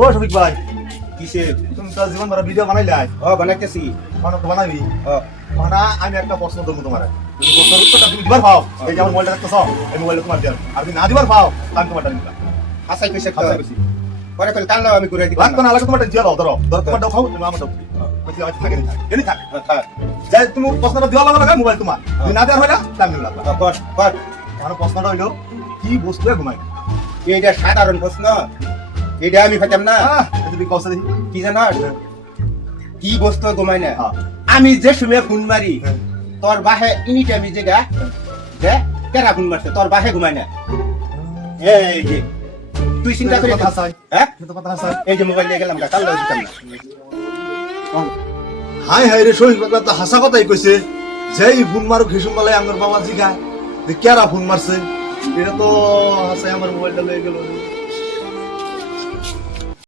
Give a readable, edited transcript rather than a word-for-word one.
ও শফিক ভাই, কিসে? তুমি তো জীবন ভরা ভিডিও বানাইলাই, বানাইতেছি। মানে তো বানাবি। মানে আমি একটা প্রশ্ন দেবো তোমার, যদি প্রশ্নের উত্তরটা তুমি দিবার পাও, এই যে আমার মোবাইলটা রাখতেছ, এই মোবাইলটা তোমার দেওয়ার, আর যদি না দিবার পাও আমি তোমারটা নিলাম। হাসাই কইছে তো। আচ্ছা বেশি পরে কইলে কাল আমি করে দিব। রাখতো না, লাগে তোমারটা দিয়ে দাও, ধরো ধরো তোমারটাও খাও, তুমি আমারটাও খাও। বলছি আমার থাকে নি থাক, এনি থাক। যাই তুমি প্রশ্নটা দেওয়া লাগে মোবাইল তোমার, যদি না দেওয়ার হয় না আমি নিলাম। কর কর। আমার প্রশ্নটা হইলো কি বস্তু ঘুমাই? এইটা সাধারণ প্রশ্ন, এটা আমি খাইতাম না। তুমি কষ্ট দেখি কি জানাস? কি বস্তু ঘুমাই না? হ্যাঁ। আমি যে সময় ফোন মারি হ্যাঁ। তোর বাহে ইনি টাইমে যেটা যে কেরা ফোন মারছে তোর বাহে ঘুমাই না। এই যে তুই চিন্তা করে কথা আছে। হ্যাঁ কিন্তু কথা আছে। এই যে মোবাইল নিয়ে গেলাম কাল দিতাম না। হাই হাই রে, শহীদ বাবা তো হাসা কথাই কইছে, যেই ফোন মারুক হিসুম বলে আমার বাবা জিগায় যে কেরা ফোন মারছে, এটা তো হাসাই আমার মোবাইলটা লয়ে গেল।